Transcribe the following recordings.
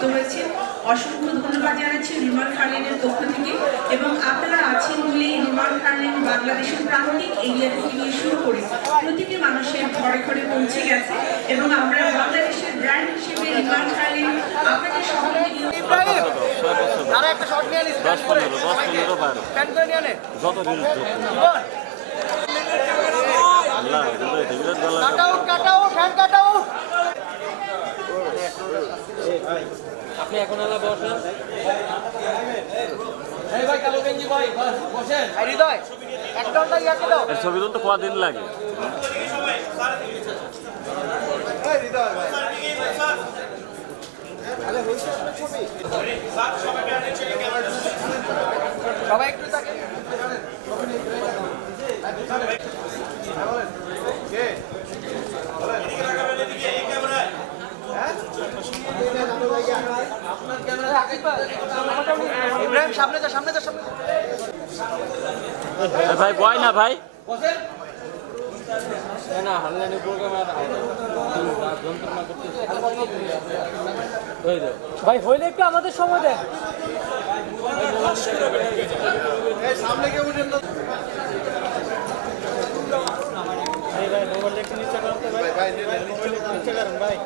যুক্ত হয়েছে। অসংখ্য ধন্যবাদ জানাচ্ছি রিমান খার্লেনের পক্ষ থেকে, এবং আপনারা আছেন বলেই রিমান খার্লেন বাংলাদেশের প্রান্তিক এরিয়া থেকে নিয়ে শুরু করে প্রতিটি মানুষের ঘরে ঘরে পৌঁছে গেছে, এবং আমরা বাংলাদেশের ব্র্যান্ড হিসেবে রিমান খার্লেন আপনাদের সহযোগী আপনি এখন আলা বসেন। ছবি তুলতে কদিন লাগে? সবাই একটু থাকে। ইব্রাহিম সামনে যা, সামনে যা, সামনে ভাই বয় না ভাই, না হানলানি প্রোগ্রাম আর যন্ত্রণা করতেছে ভাই, হইলে একটু আমাদের সময় দেন। সামনে কেউ উঠেন না ভাই, মোবাইল একটু নিচে করেন তো ভাই, ভাই নিচে করেন ভাই।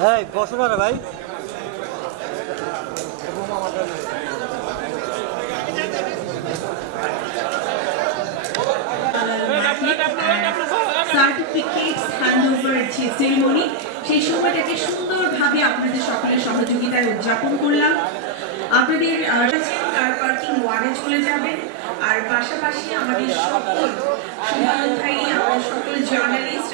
হ্যাঁ বসো না ভাই। সার্টিফিকেটস হ্যান্ডওভার যে সেরিমনি, সেই সময়টাকে সুন্দরভাবে আপনাদের সকলের সহযোগিতায় উদযাপন করলাম। আপনাদের কার পার্কিং ওয়ার্ডে চলে যাবেন, আর পাশাপাশি আমাদের সকল শুভানুধ্যায়ী, আমাদের সকল জার্নালিস্ট